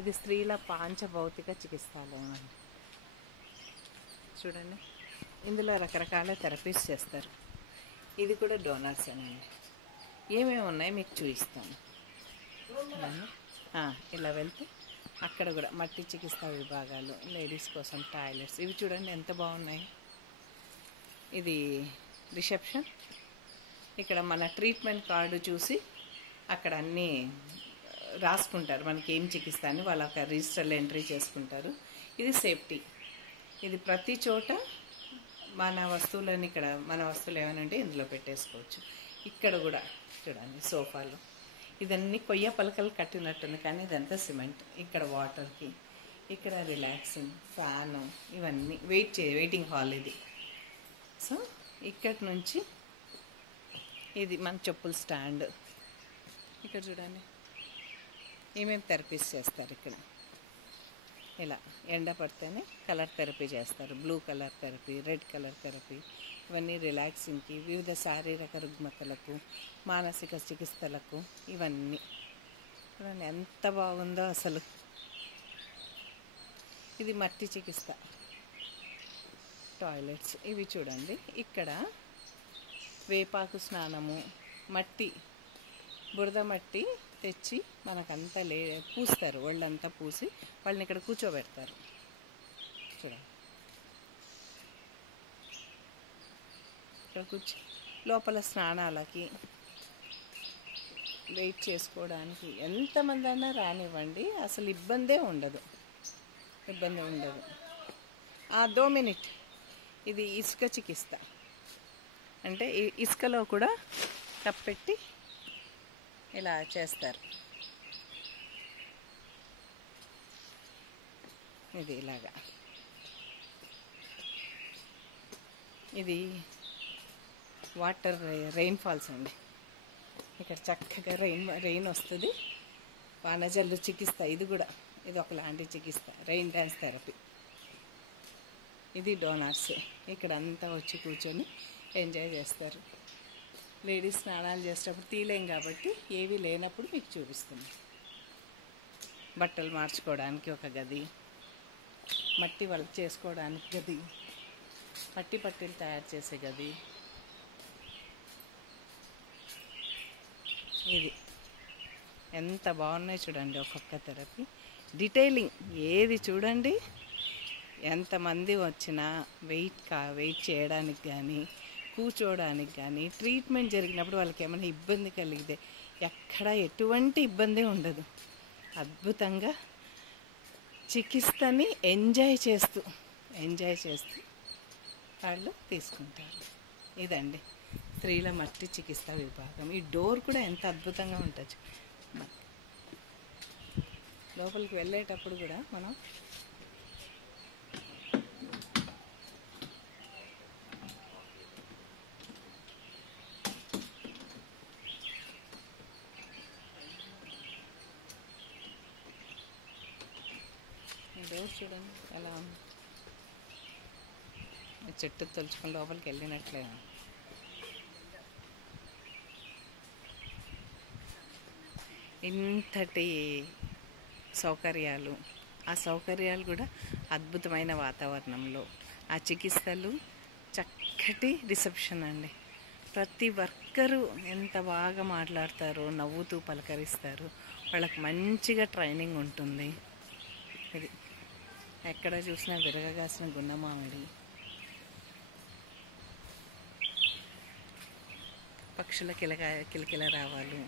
ఇది స్త్రీల పాంచభౌతిక చికిత్సాలయం అండి. చూడండి, ఇందులో రకరకాల థెరపీస్ చేస్తారు. ఇది కూడా డోనర్స్ అండి. ఏమేమి ఉన్నాయి మీకు చూపిస్తాను. ఇలా వెళ్తే అక్కడ కూడా మట్టి చికిత్సా విభాగాలు, లేడీస్ కోసం టాయిలెట్స్, ఇవి చూడండి ఎంత బాగున్నాయి. ఇది రిసెప్షన్. ఇక్కడ మన ట్రీట్మెంట్ కార్డు చూసి అక్కడ అన్నీ రాసుకుంటారు, మనకి ఏం చికిత్స అని వాళ్ళు ఒక రిజిస్టర్లో ఎంట్రీ చేసుకుంటారు. ఇది సేఫ్టీ. ఇది ప్రతి చోట మన వస్తువులని, ఇక్కడ మన వస్తువులు ఏమైనా ఉంటే ఇందులో పెట్టేసుకోవచ్చు. ఇక్కడ కూడా చూడండి సోఫాలు, ఇదన్నీ కొయ్య పలకలు కట్టినట్టుంది కానీ ఇదంతా సిమెంట్. ఇక్కడ వాటర్కి, ఇక్కడ రిలాక్సింగ్ ఫ్యాను, ఇవన్నీ వెయిటింగ్ హాల్ ఇది. సో ఇక్కడి నుంచి ఇది మన చెప్పుల స్టాండ్. ఇక్కడ చూడండి ఏమేమి థెరపీస్ చేస్తారు ఇక్కడ. ఇలా ఎండ పడితేనే కలర్ థెరపీ చేస్తారు, blue colour therapy, red colour therapy. ఇవన్నీ రిలాక్సింగ్కి, వివిధ శారీరక రుగ్మతలకు, మానసిక చికిత్సలకు ఇవన్నీ. చూడండి ఎంత బాగుందో అసలు. ఇది మట్టి చికిత్స, టాయిలెట్స్ ఇవి చూడండి. ఇక్కడ వేపాకు స్నానము, మట్టి, బురద మట్టి తెచ్చి మనకంతా పూస్తారు, ఒళ్ళంతా పూసి వాళ్ళని ఇక్కడ కూర్చోబెడతారు. చూడండి ఇక్కడ లోపల స్నానాలకి, వెయిట్ చేసుకోవడానికి ఎంతమంది అయినా రానివ్వండి, అసలు ఇబ్బందే ఉండదు. 2 మినిట్. ఇది ఇసుక చికిత్స అంటే ఇసుకలో కూడా కప్పెట్టి ఇలా చేస్తారు. ఇది ఇలాగా. ఇది వాటర్ రెయిన్ ఫాల్స్ అండి. ఇక్కడ చక్కగా రెయిన్ వస్తుంది, వానజల్లు చికిత్స. ఇది కూడా ఇది ఒకలాంటి చికిత్స, రెయిన్ డ్యాన్స్ థెరపీ. ఇది డోనర్స్. ఇక్కడ అంతా వచ్చి కూర్చొని ఎంజాయ్ చేస్తారు. లేడీస్ స్నానాలు చేసేటప్పుడు తీయలేం కాబట్టి ఏవి లేనప్పుడు మీకు చూపిస్తుంది. బట్టలు మార్చుకోవడానికి ఒక గది, మట్టి వర్క్ చేసుకోవడానికి గది, మట్టి పట్టీలు తయారు చేసే గది. ఇది ఎంత బాగున్నాయి చూడండి. ఒక్కొక్క థెరపీ డీటెయిలింగ్ ఏది చూడండి. ఎంతమంది వచ్చినా వెయిట్ చేయడానికి కానీ, కూర్చోవడానికి కానీ, ట్రీట్మెంట్ జరిగినప్పుడు వాళ్ళకి ఏమైనా ఇబ్బంది కలిగితే ఎక్కడ ఎటువంటి ఇబ్బంది ఉండదు. అద్భుతంగా చికిత్సని ఎంజాయ్ చేస్తూ వాళ్ళు తీసుకుంటారు. ఇదండి స్త్రీల మట్టి చికిత్సా విభాగం. ఈ డోర్ కూడా ఎంత అద్భుతంగా ఉంటుంది. లోపలికి వెళ్ళేటప్పుడు కూడా మనం డోర్ చూడండి ఎలా ఉంది. చెట్టు తొలుచుకొని లోపలికి వెళ్ళినట్లే. ఇంతటి సౌకర్యాలు, ఆ సౌకర్యాలు కూడా అద్భుతమైన వాతావరణంలో, ఆ చికిత్సలు, చక్కటి రిసెప్షన్ అండి. ప్రతి వర్కరు ఎంత బాగా మాట్లాడతారో, నవ్వుతూ పలకరిస్తారు. వాళ్ళకి మంచిగా ట్రైనింగ్ ఉంటుంది. ఇది ఎక్కడ చూసినా విరగగాసిన గున్నమామిడి, పక్షుల కిలకిల రావాలు.